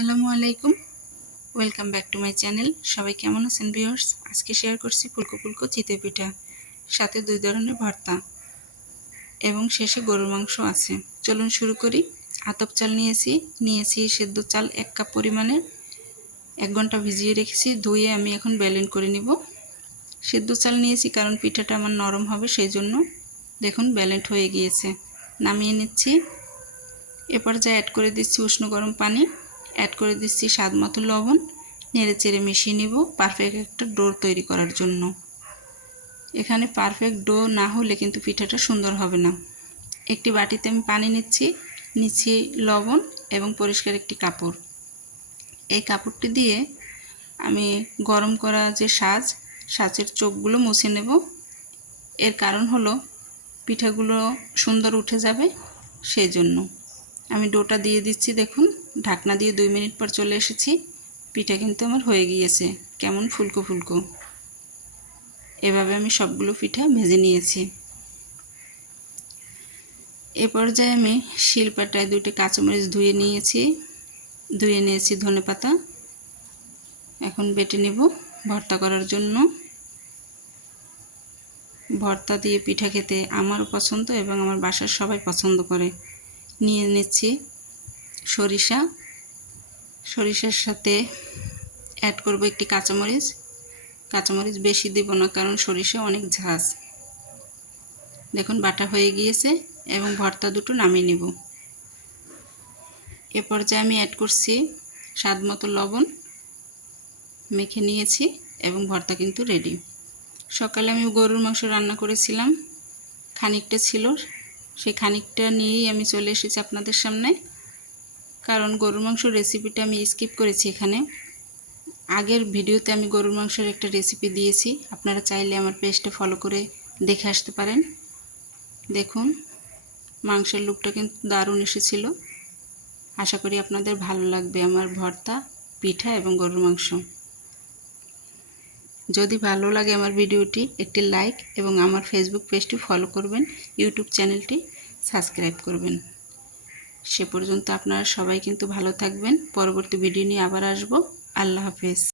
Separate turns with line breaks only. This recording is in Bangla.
আসসালামু আলাইকুম। Welcome back to my channel সবাই কেমন আছেন ভিউয়ার্স আজকে শেয়ার করছি ফুলকো ফুলকো চিতে পিঠা। সাথে দুই ধরনের ভর্তা। এবং শেষে গরুর মাংস আছে। চলুন শুরু করি। আতপ চাল নিয়েছি। নিয়েছি সেদ্ধ চাল এক কাপ পরিমাণে। এক ঘণ্টা ভিজিয়ে রেখেছি। ধুয়ে আমি এখন ব্যালেন্ড করে নিব। সেদ্ধ চাল নিয়েছি কারণ পিঠাটা আমার নরম হবে সেই জন্য দেখুন ব্যালেন্ট হয়ে গিয়েছে। নামিয়ে নিচ্ছি। এ যা অ্যাড করে দিচ্ছি উষ্ণ গরম পানি। অ্যাড করে দিচ্ছি স্বাদ মতো লবণ। নেড়ে চেড়ে মিশিয়ে নিব পারফেক্ট একটা ডোর তৈরি করার জন্য। এখানে পারফেক্ট ডো না হলে কিন্তু পিঠাটা সুন্দর হবে না। একটি বাটিতে আমি পানি নিচ্ছি নিচ্ছি লবণ এবং পরিষ্কার একটি কাপড়। এই কাপড়টি দিয়ে আমি গরম করা যে সাজ, সাজের চোখগুলো মুছে নেব। এর কারণ হলো পিঠাগুলো সুন্দর উঠে যাবে সেই জন্য আমি ডোটা দিয়ে দিচ্ছি, দেখুন। ঢাকনা দিয়ে দুই মিনিট পর চলে এসেছি। পিঠা কিন্তু আমার হয়ে গিয়েছে। কেমন ফুলকো ফুলকো। এভাবে আমি সবগুলো পিঠা ভেজে নিয়েছি। এ পর্যায়ে আমি শিলপাটায় দুটি কাঁচামরিচ ধুয়ে নিয়েছি। ধুয়ে নিয়েছি ধনে পাতা। এখন বেটে নেব ভর্তা করার জন্য। ভর্তা দিয়ে পিঠা খেতে আমারও পছন্দ এবং আমার বাসার সবাই পছন্দ করে। নিয়ে নিচ্ছি সরিষা। সরিষার সাথে অ্যাড করব একটি কাঁচামরিচ। কাঁচামরিচ বেশি দিব না, কারণ সরিষা অনেক ঝাঁজ। দেখুন, বাটা হয়ে গিয়েছে এবং ভর্তা দুটো নামিয়ে নেব। এ পর্যায়ে আমি অ্যাড করছি স্বাদ মতো লবণ মেখে নিয়েছি এবং ভর্তা কিন্তু রেডি সকালে আমি গরুর মাংস রান্না করেছিলাম, খানিকটা ছিল সেই খানিকটা নিয়েই আমি চলে এসেছি আপনাদের সামনে। কারণ গরুর মাংস রেসিপিটা আমি স্কিপ করেছি এখানে। আগের ভিডিওতে আমি গরুর মাংসের একটা রেসিপি দিয়েছি। আপনারা চাইলে আমার পেজটা ফলো করে দেখে আসতে পারেন। দেখুন, মাংসের লুকটা কিন্তু দারুণ এসেছিল। আশা করি আপনাদের ভালো লাগবে আমার ভর্তা, পিঠা এবং গরুর মাংস। যদি ভালো লাগে আমার ভিডিওটি, একটি লাইক এবং আমার ফেসবুক পেজটি ফলো করবেন ইউটিউব চ্যানেলটি সাবস্ক্রাইব করবেন। সে পর্যন্ত আপনারা সবাই কিন্তু ভালো থাকবেন। পরবর্তী ভিডিও নিয়ে আবার আসব। আল্লাহ হাফেজ।